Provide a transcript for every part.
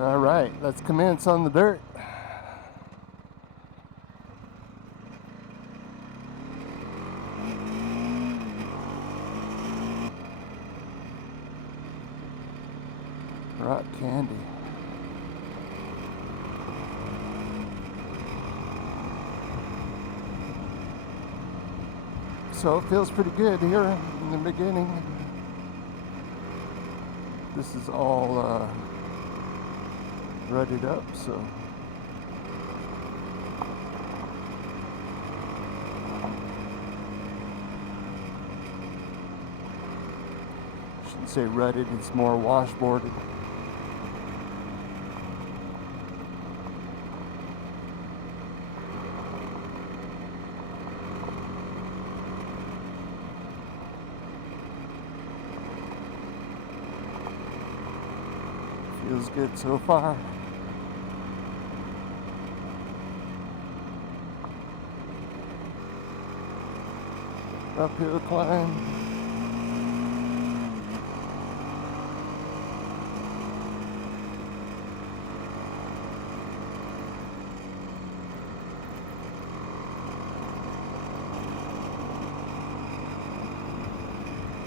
All right, let's commence on the dirt. Rock candy. So it feels pretty good here in the beginning. This is all rutted up, so shouldn't say rutted, it's more washboarded. Feels good so far. Uphill climb.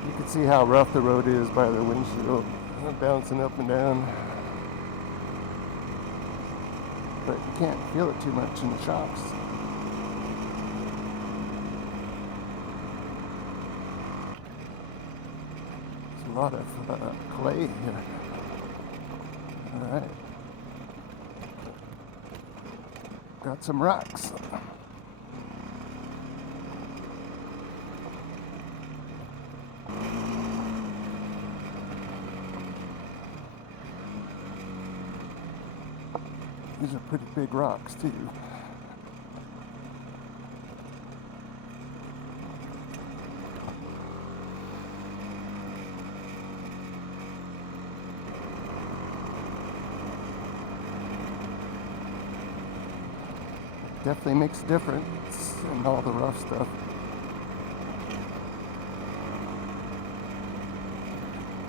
You can see how rough the road is by the windshield, bouncing up and down. But you can't feel it too much in the shocks. There's a lot of clay here. Alright. Got some rocks. These are pretty big rocks too. Definitely makes a difference in all the rough stuff.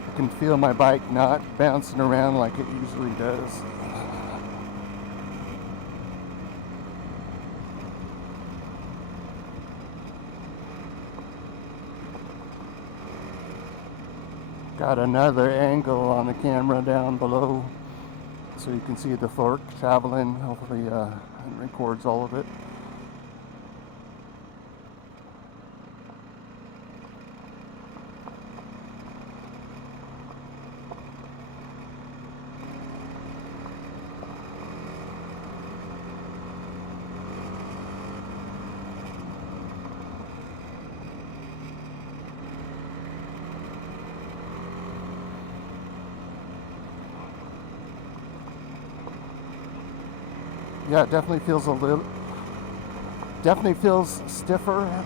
I can feel my bike not bouncing around like it usually does. Got another angle on the camera down below so you can see the fork traveling. Hopefully it records all of it. Yeah, it definitely feels stiffer,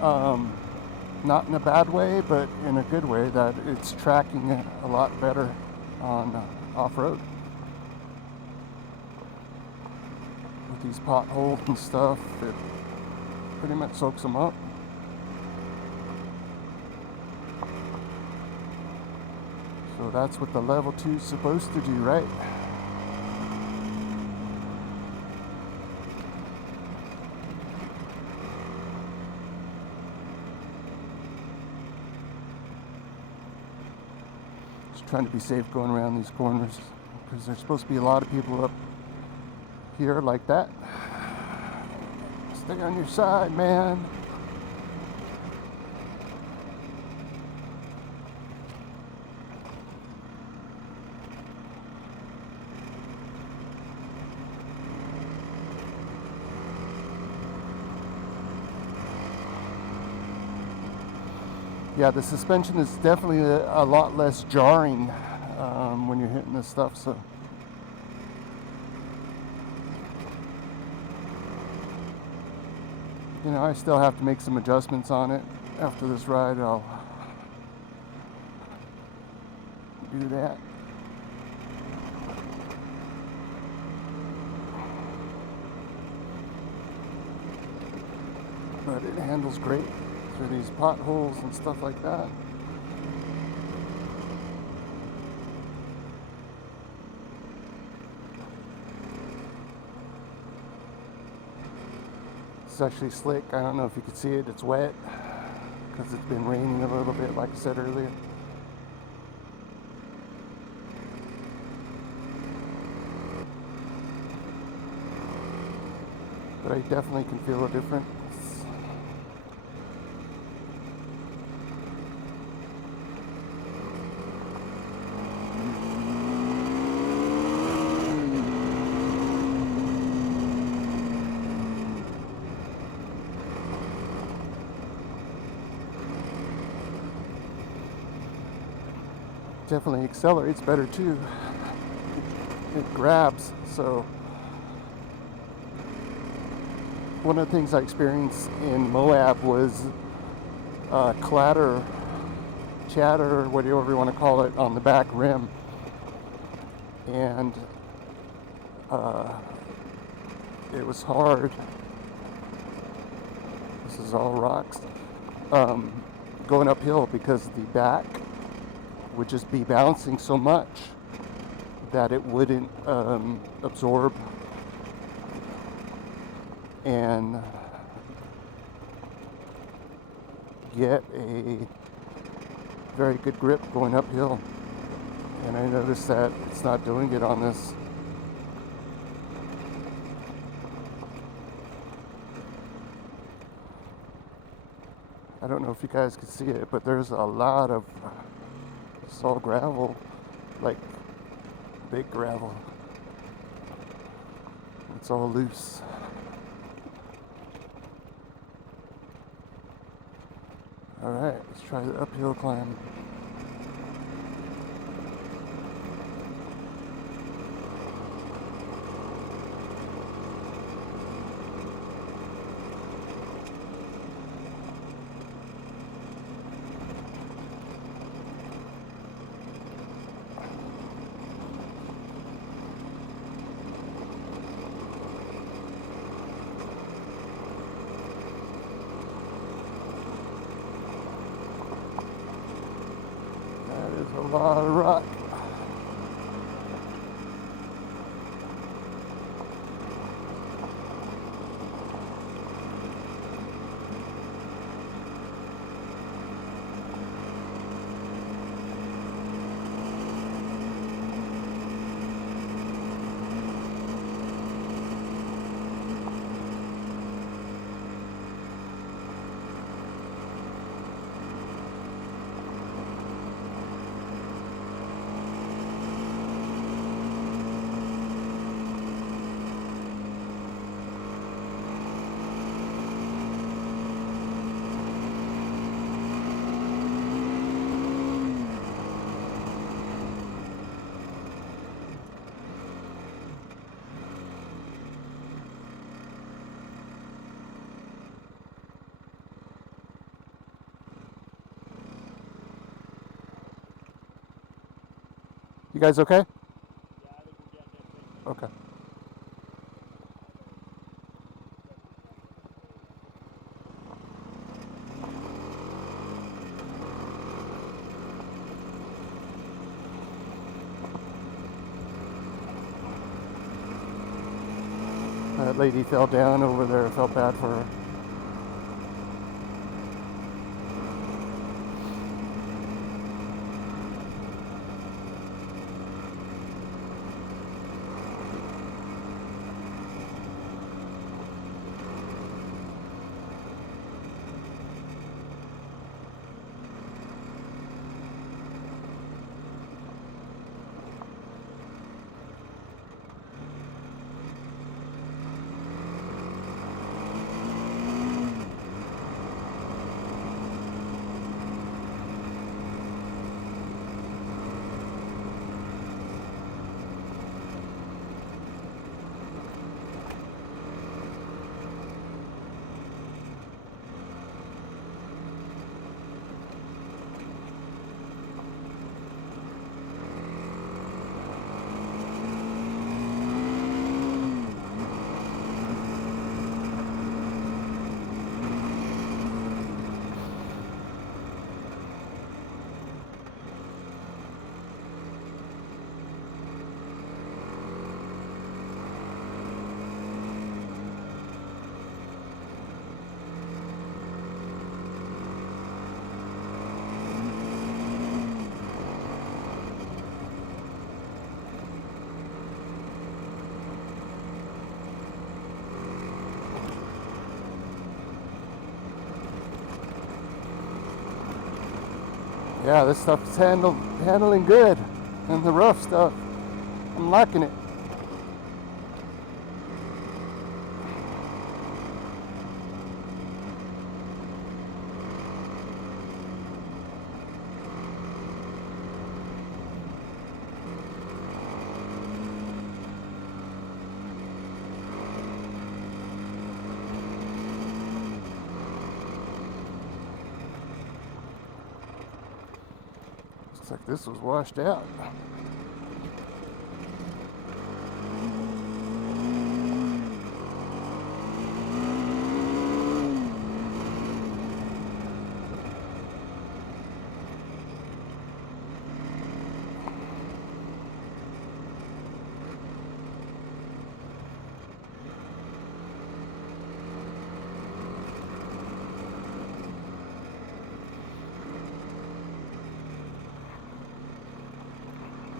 not in a bad way, but in a good way, that it's tracking a lot better on off-road. With these potholes and stuff, it pretty much soaks them up. So that's what the level 2 is supposed to do, right? Trying to be safe going around these corners because there's supposed to be a lot of people up here like that. Stay on your side, man. Yeah, the suspension is definitely a lot less jarring when you're hitting this stuff, so you know, I still have to make some adjustments on it. After this ride, I'll do that. But it handles great through these potholes and stuff like that. It's actually slick. I don't know if you can see it. It's wet because it's been raining a little bit, like I said earlier. But I definitely can feel a difference. Definitely accelerates better too. It grabs. So one of the things I experienced in Moab was chatter, whatever you want to call it, on the back rim, and it was hard. This is all rocks. Going uphill because the back would just be bouncing so much that it wouldn't absorb and get a very good grip going uphill. And I noticed that it's not doing it on this. I don't know if you guys can see it, but there's a lot of it's all gravel, like big gravel. It's all loose. Alright, let's try the uphill climb. A lot of rock. You guys okay? Yeah, I think we're getting it. Okay. That lady fell down over there. I felt bad for her. Yeah, this stuff's handling good. And the rough stuff, I'm liking it. Looks like this was washed out.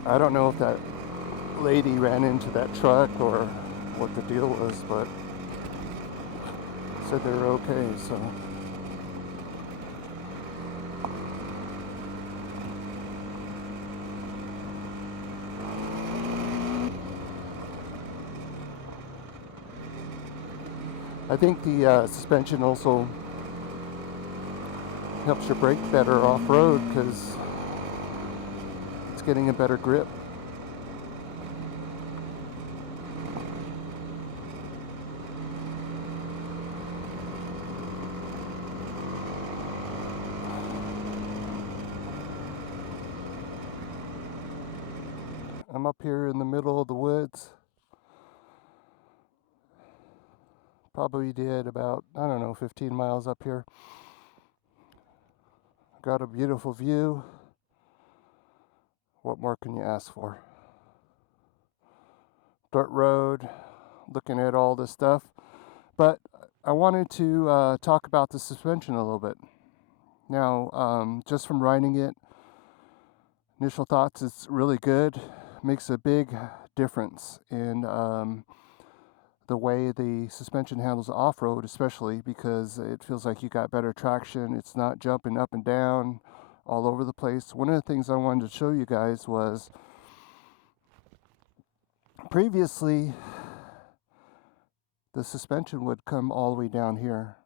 I don't know if that lady ran into that truck or what the deal was, but said they were okay, so. I think the suspension also helps you brake better off-road because it's getting a better grip. I'm up here in the middle of the woods. Probably did about, I don't know, 15 miles up here. Got a beautiful view. What more can you ask for? Dirt road, looking at all this stuff. But I wanted to talk about the suspension a little bit. Now, just from riding it, initial thoughts, it's really good. Makes a big difference in the way the suspension handles off-road, especially because it feels like you got better traction. It's not jumping up and down all over the place. One of the things I wanted to show you guys was previously the suspension would come all the way down here,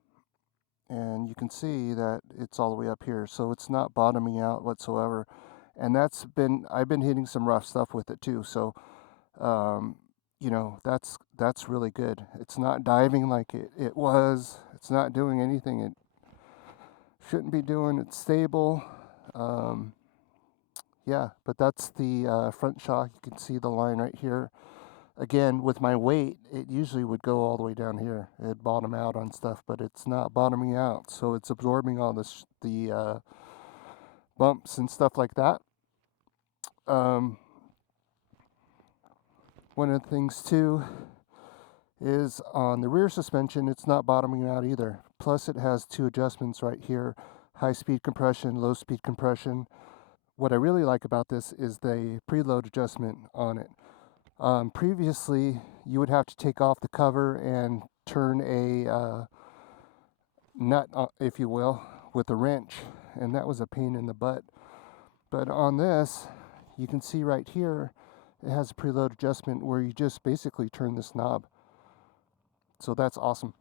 and you can see that it's all the way up here, so it's not bottoming out whatsoever. And I've been hitting some rough stuff with it too, so you know, that's really good. It's not diving like it was. It's not doing anything it shouldn't be doing. It's stable. Yeah, but that's the front shock. You can see the line right here. Again, with my weight, it usually would go all the way down here. It'd bottom out on stuff, but it's not bottoming out, so it's absorbing all the bumps and stuff like that. One of the things too is on the rear suspension, it's not bottoming out either. Plus, it has two adjustments right here: high speed compression, low speed compression. What I really like about this is the preload adjustment on it. Previously, you would have to take off the cover and turn a nut, if you will, with a wrench, and that was a pain in the butt. But on this, you can see right here, it has a preload adjustment where you just basically turn this knob. So that's awesome.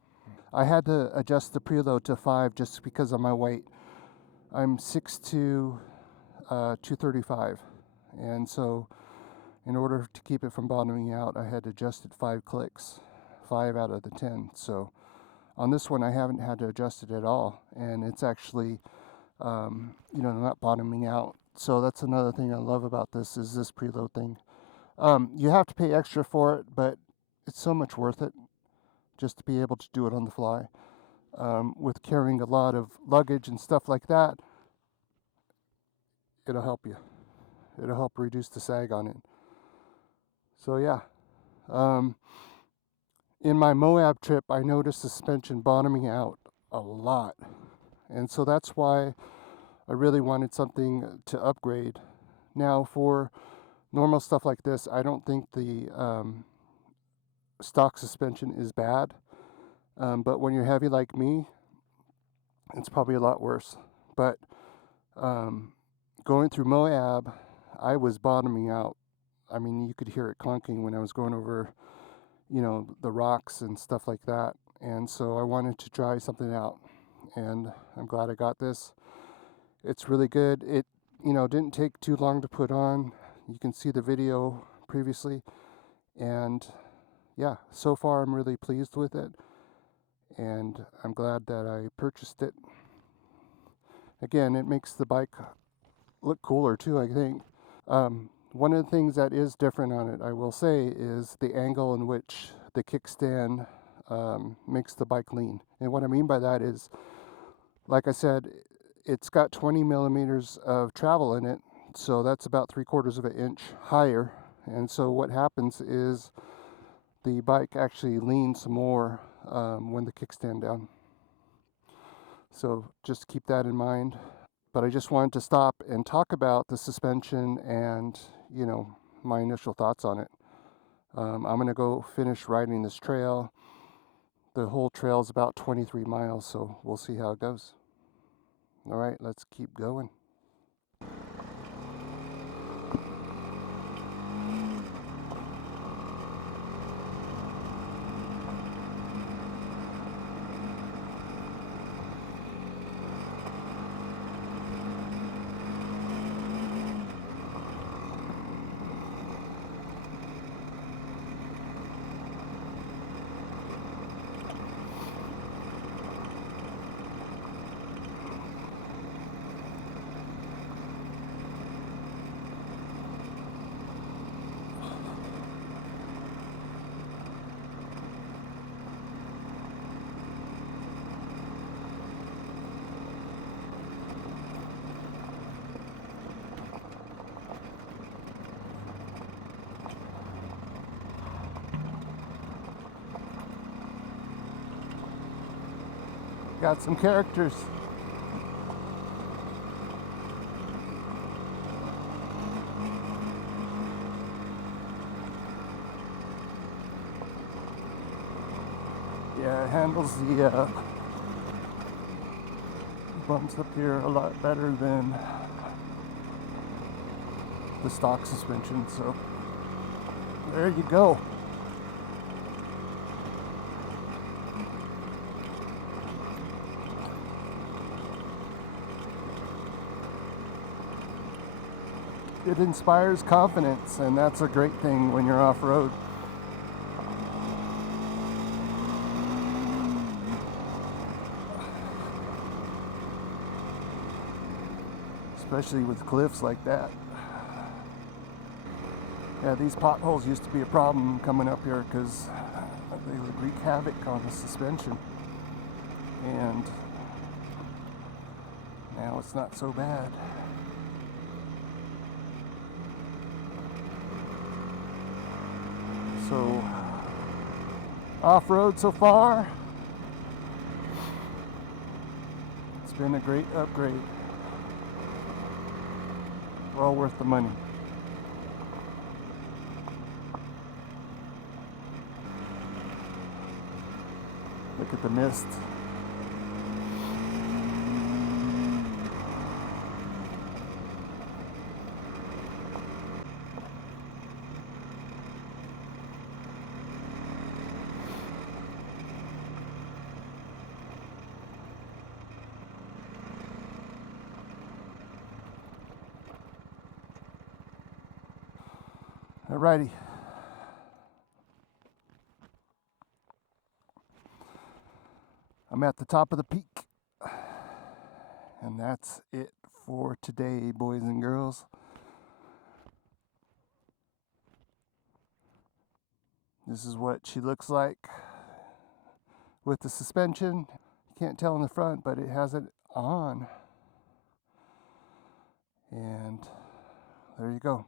I had to adjust the preload to 5 just because of my weight. I'm 6'2", 235, and so in order to keep it from bottoming out, I had to adjust it 5 clicks, 5 out of the 10. So on this one, I haven't had to adjust it at all, and it's actually, you know, not bottoming out. So that's another thing I love about this is this preload thing. You have to pay extra for it, but it's so much worth it just to be able to do it on the fly. With carrying a lot of luggage and stuff like that, it'll help you. It'll help reduce the sag on it. So yeah. In my Moab trip, I noticed suspension bottoming out a lot. And so that's why I really wanted something to upgrade. Now, for normal stuff like this, I don't think the stock suspension is bad. But when you're heavy like me, it's probably a lot worse. But going through Moab, I was bottoming out. I mean, you could hear it clunking when I was going over, the rocks and stuff like that. And so I wanted to try something out, and I'm glad I got this. It's really good. It, didn't take too long to put on. You can see the video previously, and yeah, so far I'm really pleased with it, and I'm glad that I purchased it. Again, it makes the bike look cooler too, I think. One of the things that is different on it, I will say, is the angle in which the kickstand makes the bike lean. And what I mean by that is, like I said, it's got 20 millimeters of travel in it, so that's about 3/4 of an inch higher. And so what happens is the bike actually leans more when the kickstand down. So just keep that in mind. But I just wanted to stop and talk about the suspension and, my initial thoughts on it. I'm going to go finish riding this trail. The whole trail is about 23 miles, so we'll see how it goes. All right, let's keep going. Got some characters. Yeah, it handles the bumps up here a lot better than the stock suspension, so there you go. It inspires confidence, and that's a great thing when you're off-road. Especially with cliffs like that. Yeah, these potholes used to be a problem coming up here because they would wreak havoc on the suspension. And now it's not so bad. So, off-road so far, it's been a great upgrade. Well worth the money. Look at the mist. Alrighty. I'm at the top of the peak. And that's it for today, boys and girls. This is what she looks like with the suspension. You can't tell in the front, but it has it on. And there you go.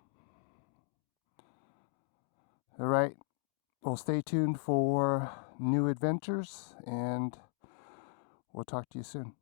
All right. Well, stay tuned for new adventures, and we'll talk to you soon.